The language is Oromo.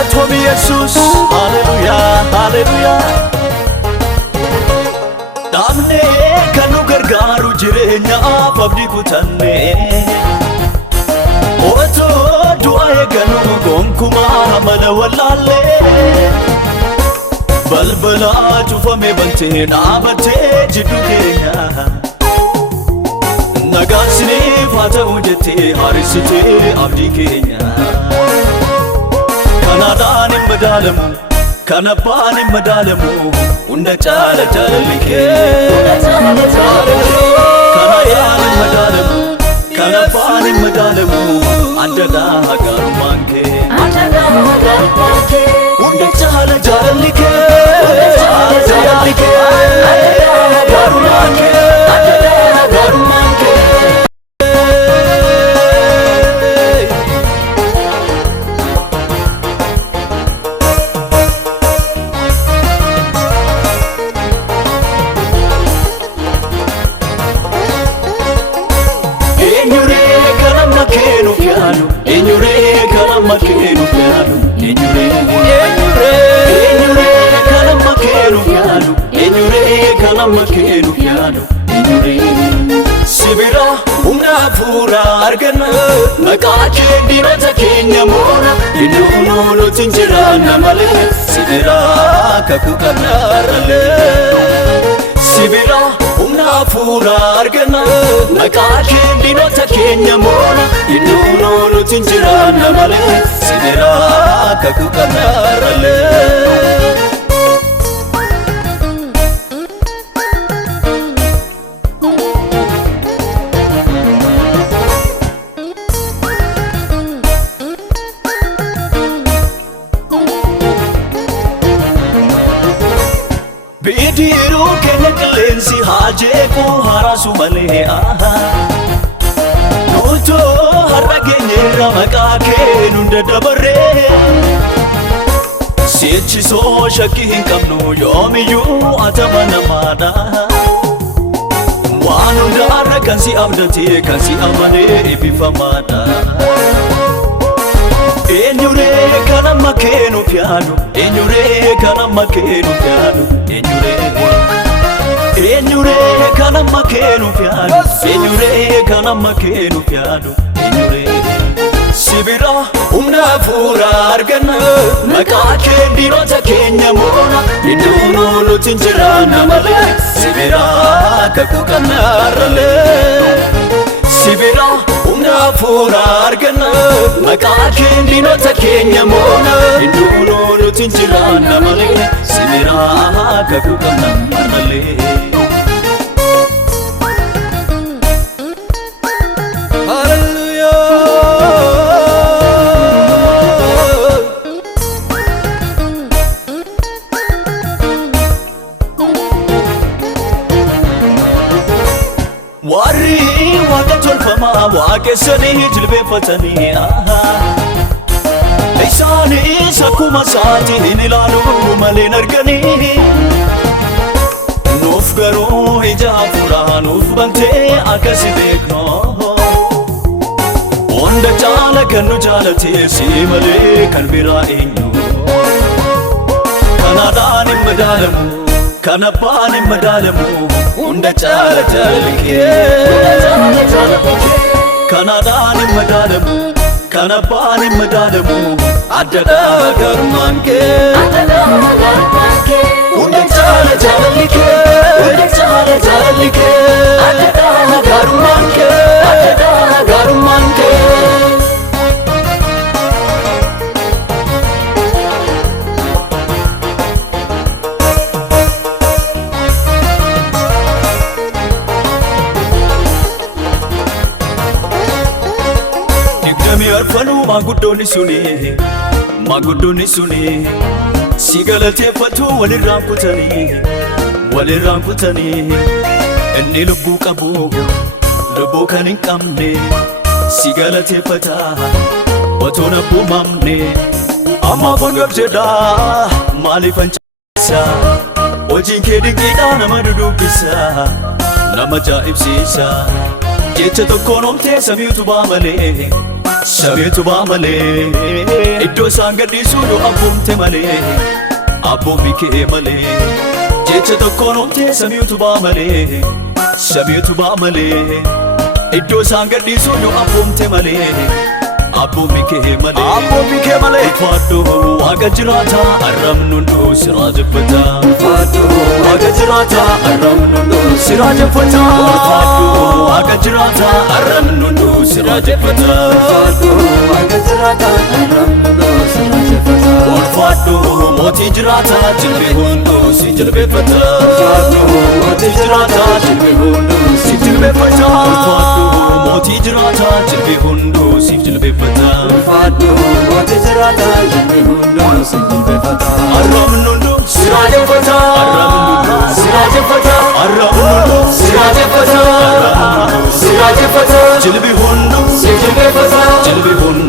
galatomi Jesus hallelujah hallelujah Damne kanu gargaaru jireenya abdii kutanne Oto du'a eeganu gonkuma mala wallaale Balbala cufame bantee dhaabatee jiddu keenya Nagaasiniif haa ta'u jettee haaresitee abdii keenya Kanaadhaan hin madaalamu kan abbaan hin madaalamu hunda caala jaalalli kee Kanaadhaan hin madaalamu kan abbaan hin madaalamu addadhaa gaarummaan kee hunda caala jaalalli kee jaalalli kee gaarummaan kee addadhaa gaarummaan kee Enyure kalama kenu piano Enyure kalama kenu piano Enyure kalama kenu piano Enyure Sibira umna pura argana Makache dinata kenya mona Inuno lo tinjira namale Sibira kakukanarale Sibira umna pura argana Makache dinata kenya mona Inuno lo tinjira namale Sibira kakukanarale Bidiru kenya kalensi hajeku harasu male Nuto harra kenyera makake nunda dabare Sechiso shakki hin qabnu yoomiyu atama namada Waan hunda harra kansi abdate kansi amane ibifamada Enyure kanama kenu piano Enyure kanama kenu piano Enyure kanama kenu piano Enyure kanama kenu piano Enyure Sibira umna pura argana Makache dinota kenya mona Inuno lo tinjira namale Sibira kakukanarale Sibira umna pura argana Makache dinota kenya mona Inuno lo tinjira namale Sibira kakukanarale Warri waaqa tolfamaa waaqessanii jilbeeffatanii Isaanis akkuma isaatiin hin ilaalu malee hin arganii Nuuf garuu ija hafuuraa nuuf bantee akkasi beeknu Hunda caala kan nu jaalatee si malee kan biraa eenyu Kanaadhaan hin madaalamu kan abbaan hin madaalamu hunda caala jaalalli kee Kanaadhaan hin madaalamu kan abbaan hin madaalamu addadhaa gaarummaan kee hunda caala jaalalli kee hunda caala jaalalli kee addadhaa gaarummaan kee addadhaa gaarummaan kee Arfanu maguddoni suni si galateeffatu walirraan kutanii inni lubbuu qabu lubbuu kan hin qabne si galateeffata otoo nabbuu mamne amma fangab jedha maaliifan caasa hojiin kee dinqiidhaa nama dudubbisa nama jaa'ibsiisa jecha tokkoon omtee samii utubaa malee Sabeetu baamalee iddoo isaan gadhiisuu yoo abboomte malee abboommi kee malee jecha tokkoon oomtee samiitu baamalee sabeetu baamalee iddoo isaan gadhiisuu yoo abboomte malee abboommi kee malee ulfaadhu waaqa jiraata arrabnuun siraajeffata ulfaadhu waaqa jiraata arrabnuun siraajeffata ulfaadhu waaqa jiraata arrabnuun siraajeffata ulfaadhu waaqa jiraata arrabnuun siraajeffata ulfaadhu mootii jiraata jilbi hunduu si jilbeeffata ulfaadhu mootii jiraata jilbi hunduu si jilbeeffata ulfaadhu mootii jiraata jilbi hunduu si jilbeeffata ulfaadhu mootii jiraata jilbi hunduu si jilbeeffata arrabnuun siraajeffata arrabnuun siraajeffata arrabnuun siraajeffata siraajeffata jilbi hunduu si jilbeeffata jilbi hunduu